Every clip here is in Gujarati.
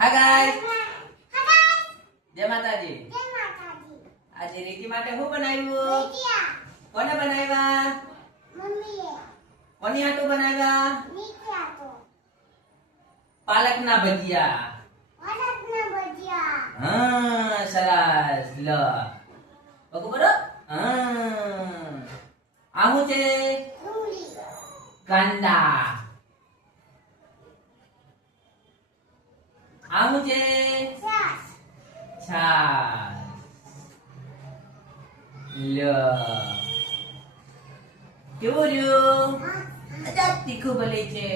હા ગાઈસ, હા ગાઈસ, જય માતાજી. જય માતાજી. આજે રીતિ માટે શું બનાવ્યું? ભજીયા. કોને બનાવ્યા? મમ્મીએ. કોની હાટુ બનાવ્યા? નીચે આતો. પાલકના ભજીયા. પાલકના ભજીયા. હા, સરસ. લો પકુ બરો. હા, આ શું છે? ડુંગળી. કાંદા. આ શું છે? છાશ. છાશ. લો કેવું રહ્યું? અજા તીખું ભલે છે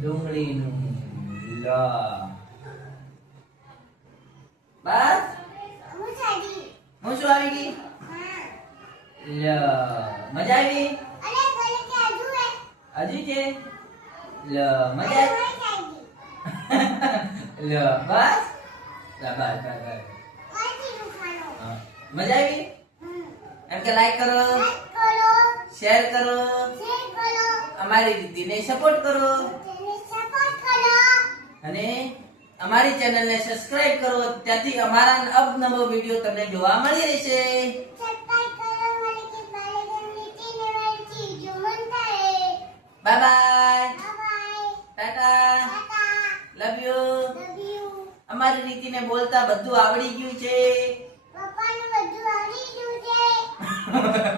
ડુંગળીનું. લો બસ મુસાડી. હું શું આવી ગઈ? હા. લો મજા આવી? અરે ગલે કે હજુ હે. હજી છે? લો મજા આવી? લો બસ લા બસ બસ બસ. વાટી દુખાનો. હા. મજા આવી? એમ કે લાઈક કરો, લાઈક કરો, શેર કરો, શેર કરો, અમારી રીતિને સપોર્ટ કરો તેને સપોર્ટ કરો. અને અમારી ચેનલને સબસ્ક્રાઇબ કરો. ત્યાંથી અમારા અવનવો વિડીયો તમને જોવા મળી રહેશે. સબસ્ક્રાઇબ કરો મને કે બાલેગન નીતિને વાળી જો મન થાય. Bye bye, by Tata, Tata. Love you. Love you. અમારી રીતિને બોલતા બધું આવડી ગયું છે. પપ્પાને બધું આવડી ગયું છે.